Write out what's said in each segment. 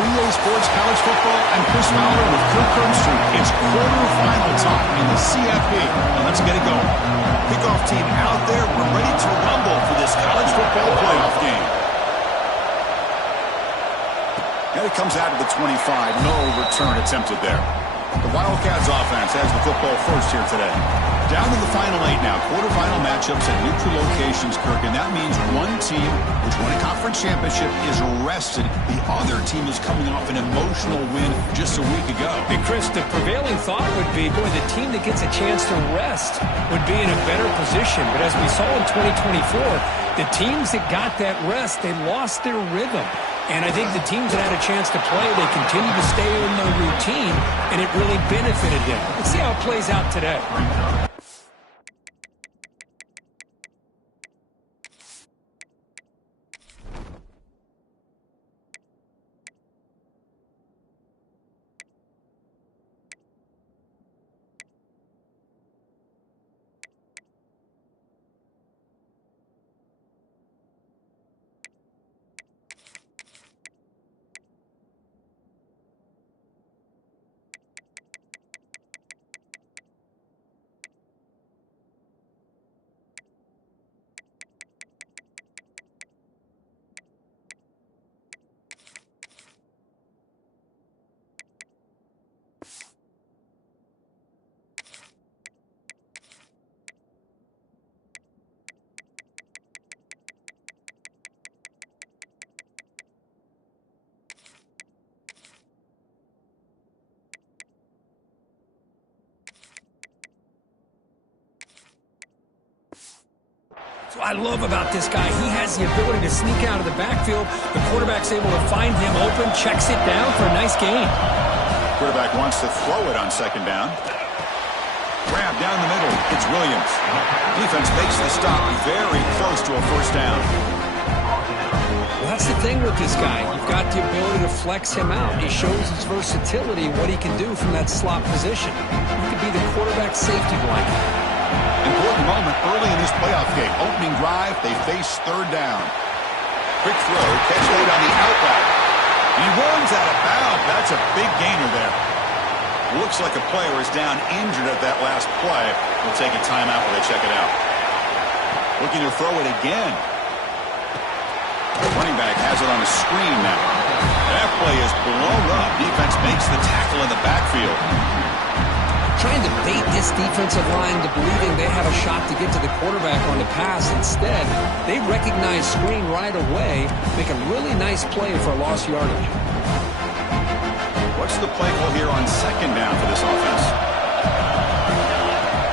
3A Sports College Football. I'm Chris Fowler with Kirk Street. It's quarterfinal time in the CFP, and let's get it going. Kickoff team out there. We're ready to rumble for this college football playoff game. And it comes out of the 25. No return attempted there. The Wildcats offense has the football first here today. Down to the final 8 now. Quarterfinal matchups at neutral locations, Kirk. And that means one team, which won a conference championship, is rested. The other team is coming off an emotional win just a week ago. Hey, Chris, the prevailing thought would be, boy, the team that gets a chance to rest would be in a better position. But as we saw in 2024, the teams that got that rest, they lost their rhythm. And I think the teams that had a chance to play, they continued to stay in their routine, and it really benefited them. Let's see how it plays out today. What I love about this guy, he has the ability to sneak out of the backfield. The quarterback's able to find him open, checks it down for a nice gain. Quarterback wants to throw it on second down. Grab down the middle. It's Williams. Defense makes the stop very close to a first down. Well, that's the thing with this guy. You've got the ability to flex him out. He shows his versatility, what he can do from that slot position. He could be the quarterback safety blanket. Important moment early in this playoff game. Opening drive, they face third down. Quick throw, catch made on the out route. He runs out of bounds. That's a big gainer there. Looks like a player is down injured at that last play. We'll take a timeout while they check it out. Looking to throw it again. The running back has it on a screen now. That play is blown up. Defense makes the tackle in the backfield. Trying to bait this defensive line to believing they have a shot to get to the quarterback on the pass. Instead, they recognize screen right away, make a really nice play for lost yardage. What's the play call here on second down for this offense?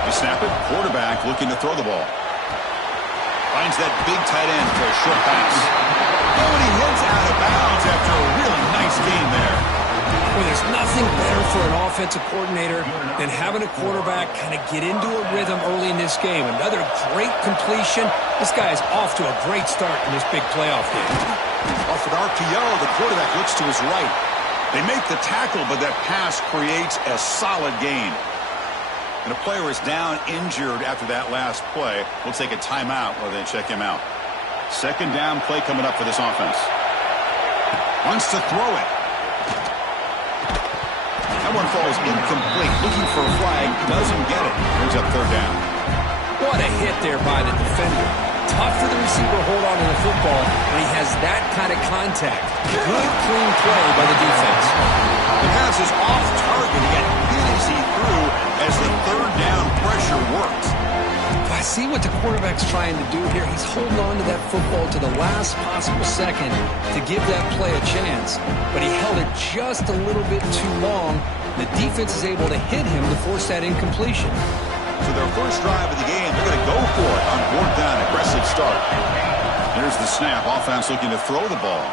They snap it. Quarterback looking to throw the ball. Finds that big tight end for a short pass. Oh, and he heads out of bounds after a really nice gain there. Well, there's nothing better for an offensive coordinator than having a quarterback kind of get into a rhythm early in this game. Another great completion. This guy is off to a great start in this big playoff game. Off an RPO, the quarterback looks to his right. They make the tackle, but that pass creates a solid gain. And a player is down injured after that last play. We'll take a timeout while they check him out. Second down play coming up for this offense. Wants to throw it. That one falls incomplete. Looking for a flag. Doesn't get it. Brings up third down. What a hit there by the defender. Tough for the receiver to hold on to the football when he has that kind of contact. Good, clean play by the defense. The pass is off target. He got hit as he threw as the third down pressure worked. I see what the quarterback's trying to do here. He's holding on to that football to the last possible second to give that play a chance. But he held it just a little bit too long. The defense is able to hit him to force that incompletion. So their first drive of the game, they're going to go for it on fourth down. Aggressive start. Here's the snap. Offense looking to throw the ball.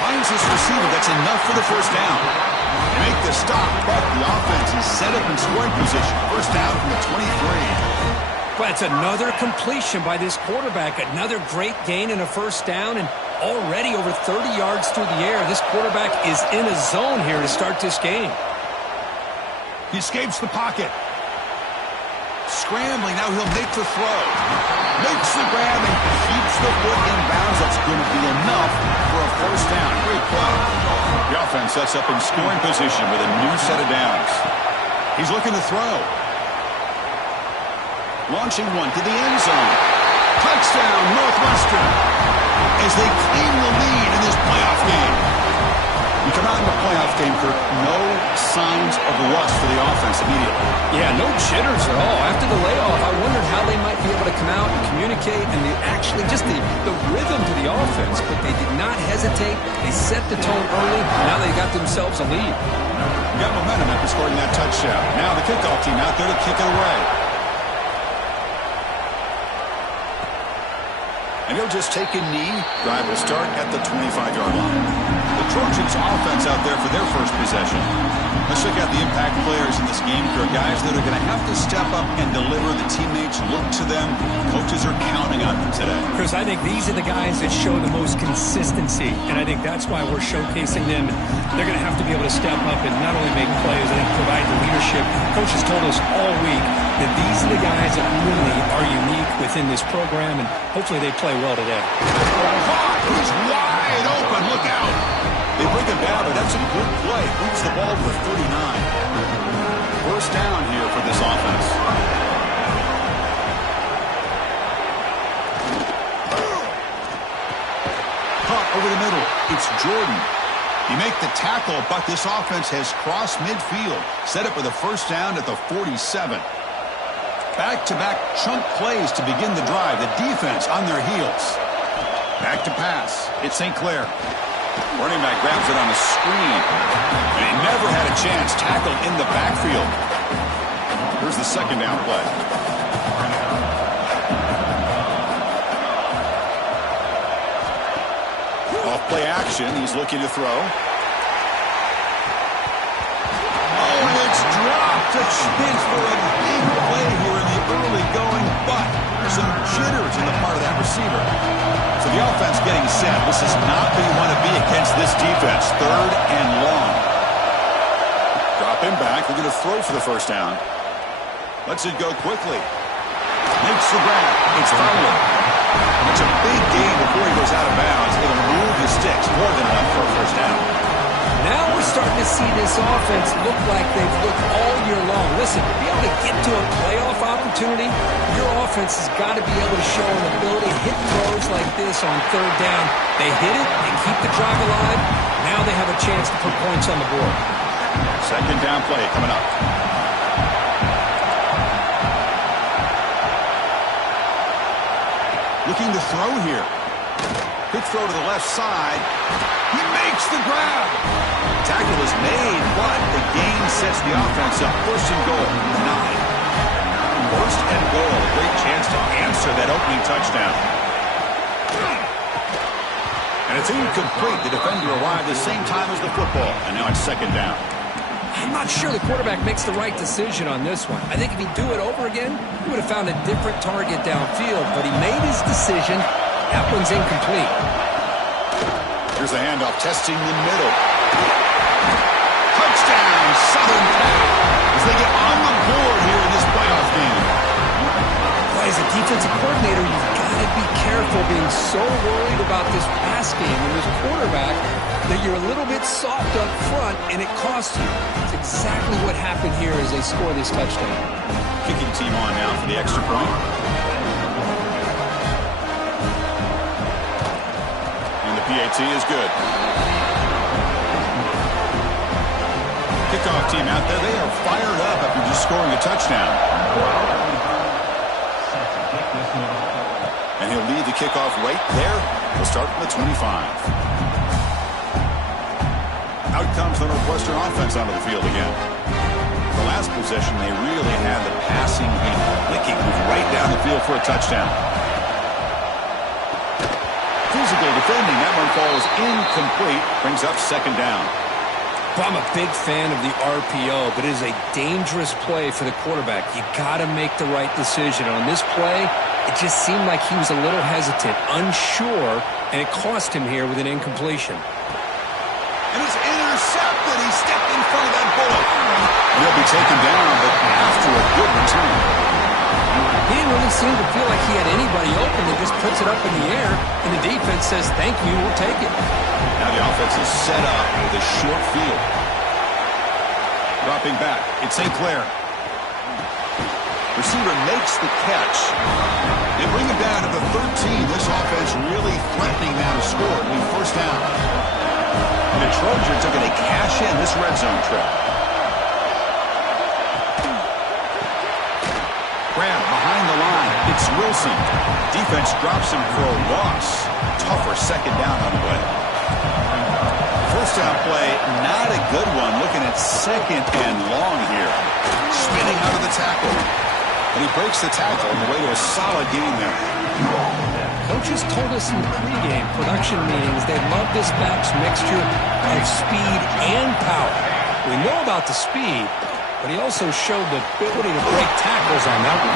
Finds his receiver. That's enough for the first down. They make the stop, but the offense is set up in scoring position. First down from the 23. But it's another completion by this quarterback. Another great gain and a first down, and already over 30 yards through the air. This quarterback is in a zone here to start this game. He escapes the pocket. Scrambling, now he'll make the throw. Makes the grab and keeps the foot in bounds. That's going to be enough for a first down. Great play. offense sets up in scoring position with a new set of downs. He's looking to throw. Launching one to the end zone. Touchdown, Northwestern, as they claim the lead in this playoff game. You come out in the playoff game, Kirk, no signs of rust for the offense immediately. Yeah, no jitters at all. After the layoff, I wondered how they might be able to come out and communicate and actually just the rhythm to the offense. But they did not hesitate. They set the tone early. Now they got themselves a lead. Got momentum after scoring that touchdown. Now the kickoff team out there to kick it away. And he'll just take a knee. Drive will start at the 25-yard line. The Trojans offense out there for their first possession. Let's check out the impact players in this game, for guys that are going to have to step up and deliver. The teammates look to them. Coaches are counting on them today. Chris, I think these are the guys that show the most consistency, and I think that's why we're showcasing them. They're going to have to be able to step up and not only make plays, I think provide the leadership. Coaches told us all week that these are the guys that really are unique within this program, and hopefully they play well today. He's wide open. Look out. They bring him down, but that's a good play. Moves the ball to 39. First down here for this offense. Caught over the middle. It's Jordan. You make the tackle, but this offense has crossed midfield. Set up with a first down at the 47. Back-to-back chunk plays to begin the drive. The defense on their heels. Back to pass. It's St. Clair. Running back grabs it on the screen. And he never had a chance. Tackled in the backfield. Here's the second down play. Off play action. He's looking to throw. Oh, and it's dropped. A chance for a big play here in the early going, but some jitters in the part of that receiver. So the offense getting set. This is not where you want to be against this defense. Third and long. Drop him back. They're going to throw for the first down. Lets it go quickly. Makes the grab. It's followed. It's a big gain before he goes out of bounds. It'll move the sticks. More than enough for a first down. Now we're starting to see this offense look like they've looked all year long. Listen, to be able to get to a playoff opportunity, your offense has got to be able to show an ability to hit throws like this on third down. They hit it, they keep the drive alive. Now they have a chance to put points on the board. Second down play coming up. Looking to throw here. Quick throw to the left side. He makes the grab. Tackle is made, but the gain sets the offense up. First and goal, 9. First and goal, a great chance to answer that opening touchdown. And it's incomplete. The defender arrived the same time as the football, and now it's second down. I'm not sure the quarterback makes the right decision on this one. I think if he'd do it over again, he would have found a different target downfield, but he made his decision. That one's incomplete. Here's a handoff, testing the middle. Touchdown, Southern Cal, as they get on the board here in this playoff game. Well, as a defensive coordinator, you've got to be careful being so worried about this pass game and this quarterback that you're a little bit soft up front, and it costs you. It's exactly what happened here as they score this touchdown. Kicking team on now for the extra point. PAT is good. Kickoff team out there. They are fired up after just scoring a touchdown. And he'll lead the kickoff right there. We'll start from the 25. Out comes the Northwestern offense onto the field again. The last possession, they really had the passing game clicking. Moved right down the field for a touchdown. Physical defending. That one falls incomplete. Brings up second down. Well, I'm a big fan of the RPO, but it is a dangerous play for the quarterback. You got to make the right decision. On this play, it just seemed like he was a little hesitant, unsure, and it cost him here with an incompletion. And it's intercepted. He stepped in front of that bullet. He'll be taken down, but after a good return. He didn't really seem to feel like he had anybody open. He just puts it up in the air, and the defense says, thank you, we'll take it. Now the offense is set up with a short field. Dropping back, it's St. Clair. Receiver makes the catch. They bring him down to the 13. This offense really threatening now to score. It'll be first down. And the Trojans are going to cash in this red zone trip. Grab behind the line. It's Wilson. Defense drops him for a loss. Tougher second down on the way. First down play, not a good one. Looking at second and long here. Spinning out of the tackle. And he breaks the tackle on the way to a solid gain there. Coaches told us in the pregame production meetings they love this back's mixture of speed and power. We know about the speed, but he also showed the ability to break tackles on that one.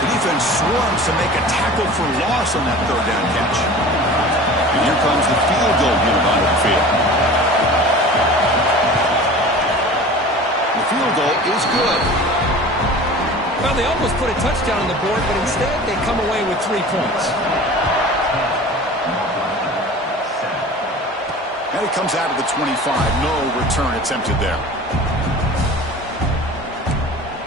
The defense swarms to make a tackle for loss on that third down catch. And here comes the field goal unit onto the field. The field goal is good. Well, they almost put a touchdown on the board, but instead they come away with 3 points. And it comes out of the 25. No return attempted there.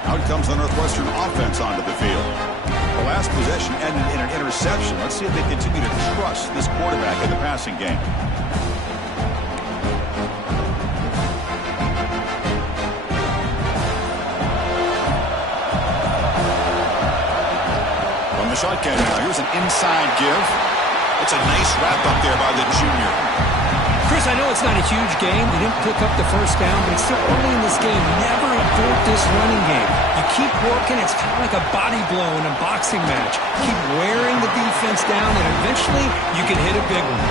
Out comes the Northwestern offense onto the field. The last possession ended in an interception. Let's see if they continue to trust this quarterback in the passing game. The shotgun now. Here's an inside give. It's a nice wrap up there by the junior. Chris, I know it's not a huge game. They didn't pick up the first down, but it's still early in this game. Never abort this running game. You keep working. It's kind of like a body blow in a boxing match. Keep wearing the defense down, and eventually you can hit a big one.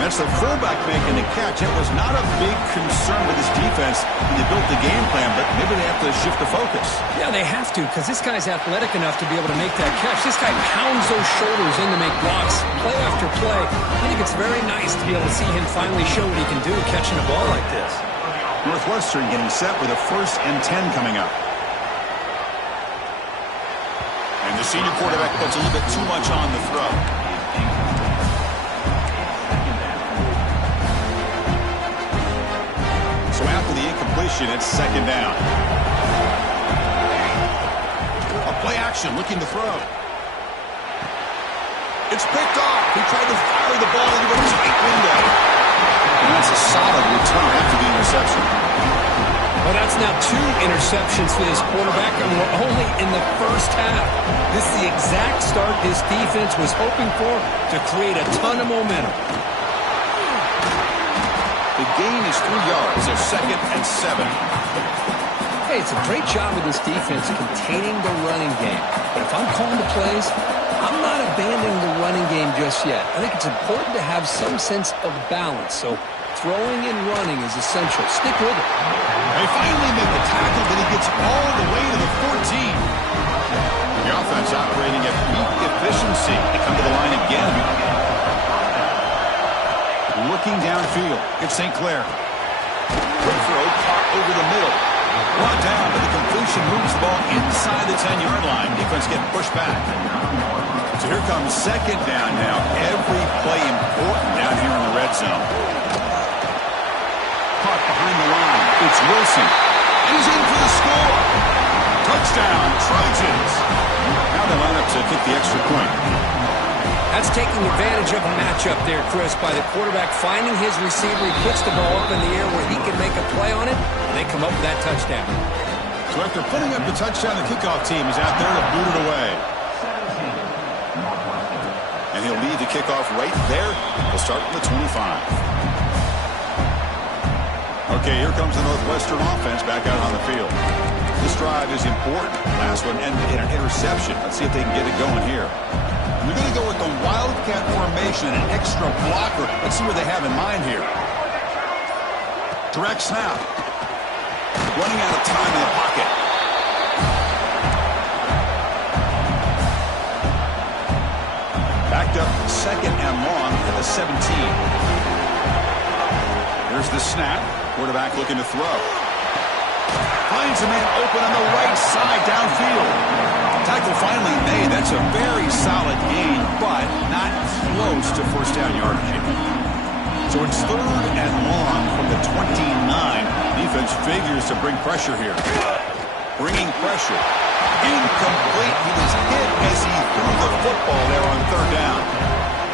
That's the fullback making the catch. It was not a big concern with this defense when they built the game plan, but maybe they have to shift the focus. Yeah, they have to, because this guy's athletic enough to be able to make that catch. This guy pounds those shoulders in to make blocks, play after play. I think it's very nice to be able to see him finally show what he can do catching a ball like this. Northwestern getting set with a 1st and 10 coming up. And the senior quarterback puts a little bit too much on the throw. So after the incompletion, it's 2nd down. A play action, looking to throw. It's picked off. He tried to fire the ball into a tight window. And that's a solid return after the interception. Well, that's now 2 interceptions for this quarterback, and we're only in the first half. This is the exact start this defense was hoping for to create a ton of momentum. The gain is 3 yards. They're 2nd and 7. Hey, it's a great job of this defense containing the running game. But if I'm calling the plays, I'm not abandoning the running game just yet. I think it's important to have some sense of balance. So throwing and running is essential. Stick with it. They finally make the tackle, but he gets all the way to the 14. The offense operating at peak efficiency. They come to the line again. Looking downfield, it's St. Clair. Quick throw, caught over the middle. Brought down, but the completion moves the ball inside the 10-yard line. Defense getting pushed back. So here comes 2nd down now. Every play important down here in the red zone. Caught behind the line. It's Wilson. And he's in for the score. Touchdown, Trojans. Now they line up to kick the extra point. That's taking advantage of a matchup there, Chris, by the quarterback finding his receiver. He puts the ball up in the air where he can make a play on it, and they come up with that touchdown. So after putting up the touchdown, the kickoff team is out there to boot it away. And he'll lead the kickoff right there. He'll start from the 25. Okay, here comes the Northwestern offense back out on the field. This drive is important. Last one ended in an interception. Let's see if they can get it going here. We're going to go with the Wildcat formation and an extra blocker. Let's see what they have in mind here. Direct snap. Running out of time in the pocket. Backed up 2nd and long at the 17. Here's the snap. Quarterback looking to throw. Finds a man open on the right side downfield. Tackle finally made. That's a very solid gain, but not close to first down yardage. So it's 3rd and long from the 29. Defense figures to bring pressure here. Bringing pressure. Incomplete. He was hit as he threw the football there on 3rd down.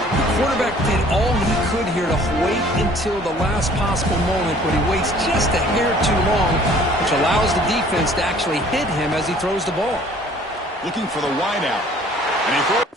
The quarterback did all he could here to wait until the last possible moment, but he waits just a hair too long, which allows the defense to actually hit him as he throws the ball. Looking for the wideout. And he throws.